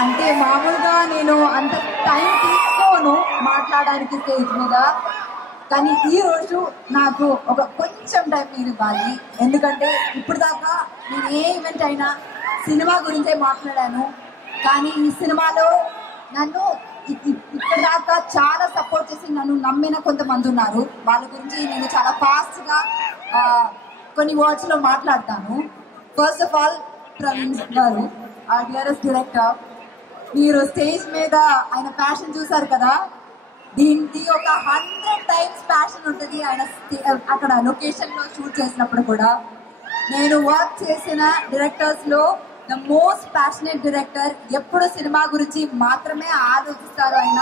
అంటే మామూలుగా నేను అంత టైం తీసుకోను మాట్లాడడానికి స్టేజ్ మీద, కానీ ఈ రోజు నాకు ఒక కొంచెం టైం మీరు ఇవ్వాలి. ఎందుకంటే ఇప్పుడు దాకా నేను ఏ ఈవెంట్ అయినా సినిమా గురించే మాట్లాడాను, కానీ ఈ సినిమాలో నన్ను ఇప్పటిదాకా చాలా సపోర్ట్ చేసి నన్ను నమ్మిన కొంతమంది ఉన్నారు. వాళ్ళ గురించి నేను చాలా ఫాస్ట్గా కొన్ని వర్డ్స్లో మాట్లాడతాను. ఫస్ట్ ఆఫ్ ఆల్ ప్రవీణ్ గారు, our dearest director, మీరు స్టేజ్ మీద ఆయన ప్యాషన్ చూసారు కదా, దీనికి ఒక 100 times ప్యాషన్ ఉంటుంది ఆయన అక్కడ లొకేషన్లో షూట్ చేసినప్పుడు కూడా. నేను వర్క్ చేసిన డైరెక్టర్స్లో ద మోస్ట్ ప్యాషనేట్ డైరెక్టర్, ఎప్పుడు సినిమా గురించి మాత్రమే ఆలోచిస్తారు ఆయన.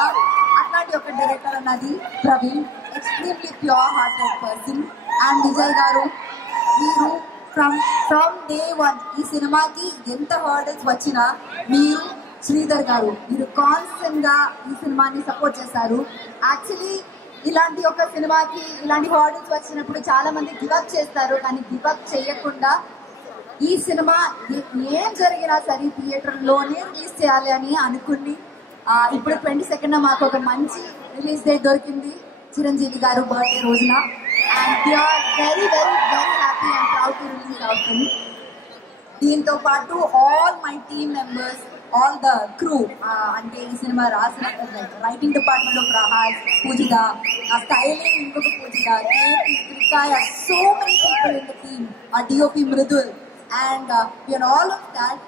అట్లాంటి ఒక డైరెక్టర్ అన్నది Praveen, extremely pure hearted person. And Vijay గారు, మీరు ఫ్రమ్ డే వన్ ఈ సినిమాకి ఎంత హర్డల్స్ వచ్చినా మీరు, శ్రీధర్ గారు, మీరు కాన్స్టెంట్ గా ఈ సినిమాని సపోర్ట్ చేశారు. యాక్చువల్లీ ఇలాంటి ఒక సినిమాకి ఇలాంటి హర్డల్స్ వచ్చినప్పుడు చాలా మంది గివప్ చేస్తారు, కానీ గివప్ చేయకుండా ఈ సినిమా ఏం జరిగినా సరే థియేటర్లోనే రిలీజ్ చేయాలి అని అనుకుని ఇప్పుడు 22న మాకు ఒక మంచి రిలీజ్ డేట్ దొరికింది, చిరంజీవి గారు బర్త్డే రోజున. And we are very very very happy and proud to release our film. దీంతో పాటు all my team members, all the crew, అంటే ఈ సినిమా రాసిన రైటింగ్ డిపార్ట్మెంట్ లో ప్రహాస్, పూజిత, స్టైలింగ్ ఇంకొక Poojitha, KP, Trikaya, so many people in the team, DOP Mridul, and all of that.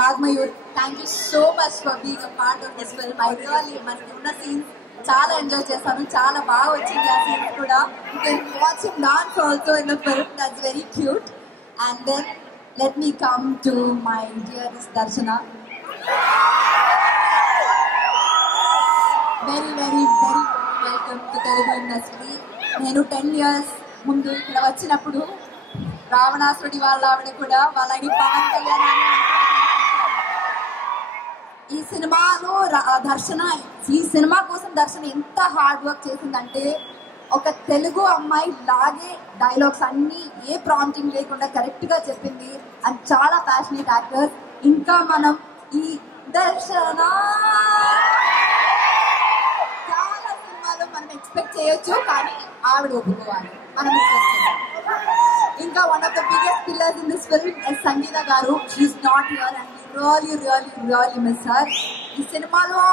Ragmayur, thank you so much for being a part of this film. I really మనకి ఉన్న scenes చాలా enjoy చేశాను, చాలా బాగా వచ్చింది ఆ సీన్స్ కూడా. You can watch him dance also in the film, that's very cute. And then let me come to my dearest Darshana. Very very very welcome to Telugu industry. నేను 10 years ముందు ఇక్కడ వచ్చినప్పుడు రావణాసుడి వాళ్ళ ఆవిడ కూడా వాళ్ళని పవన్ కళ్యాణ్ ఈ సినిమాలో దర్శన, ఈ సినిమా కోసం దర్శన ఎంత హార్డ్ వర్క్ చేసిందంటే, ఒక తెలుగు అమ్మాయి లాగే డైలాగ్స్ అన్ని ఏ ప్రాంప్టింగ్ లేకుండా కరెక్ట్ గా చెప్పింది. అండ్ చాలా ప్యాషనేట్ యాక్టర్స్. ఇంకా మనం ఈ దర్శన చాలా సినిమాలో మనం ఎక్స్పెక్ట్ చేయొచ్చు, కానీ ఆవిడ ఒప్పుకోవాలి మనం. ఇంకా one of the biggest pillars in this film is Sangeetha garu. She's not here and really really really miss her. ఈ సినిమాలో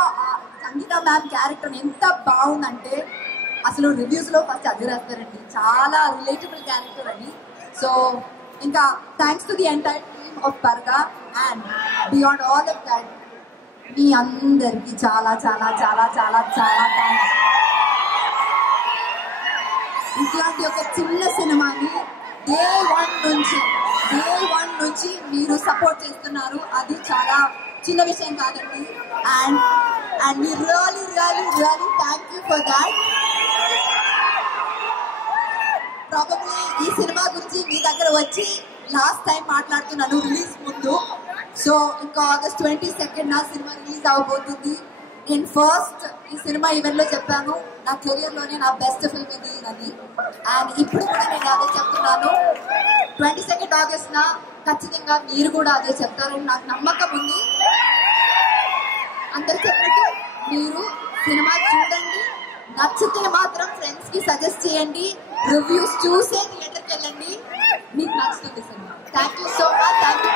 సంగీత మ్యామ్ క్యారెక్టర్ ఎంత బాగుందంటే అసలు రివ్యూస్ లో ఫస్ట్ అది రాస్తారండి, చాలా రిలేటబుల్ క్యారెక్టర్ అని. సో ఇంకా thanks to the entire team of Parga. And beyond all of that మీ అందరికి చాలా చాలా చాలా చాలా చాలా థ్యాంక్స్. ఇట్లాంటి ఒక చిన్న సినిమాని డే వన్ నుంచి మీరు సపోర్ట్ చేస్తున్నారు, అది చాలా చిన్న విషయం కాదండి. And we really thank you for that. Probably ఈ సినిమా గురించి మీ దగ్గర వచ్చి లాస్ట్ టైం మాట్లాడుతున్నాను రిలీజ్ ముందు. సో ఇంకా August 22nd నా సినిమా రిలీజ్ అవబోతుంది. నేను ఫస్ట్ ఈ సినిమా ఈవెంట్ లో చెప్పాను, నా కెరియర్ లోనే నా బెస్ట్ ఫిల్మ్ ఇది అని. అండ్ ఇప్పుడు కూడా నేను అదే చెప్తున్నాను, 22nd August ఖచ్చితంగా మీరు కూడా అదే చెప్తారని నాకు నమ్మకం ఉంది. అందరు చెప్పినట్టు మీరు సినిమా చూడండి, నచ్చితే మాత్రం ఫ్రెండ్స్ కి సజెస్ట్ చేయండి, రివ్యూస్ చూసే థియేటర్కి వెళ్ళండి, మీకు నచ్చుతుంది cinema. Thank you so much, thank you.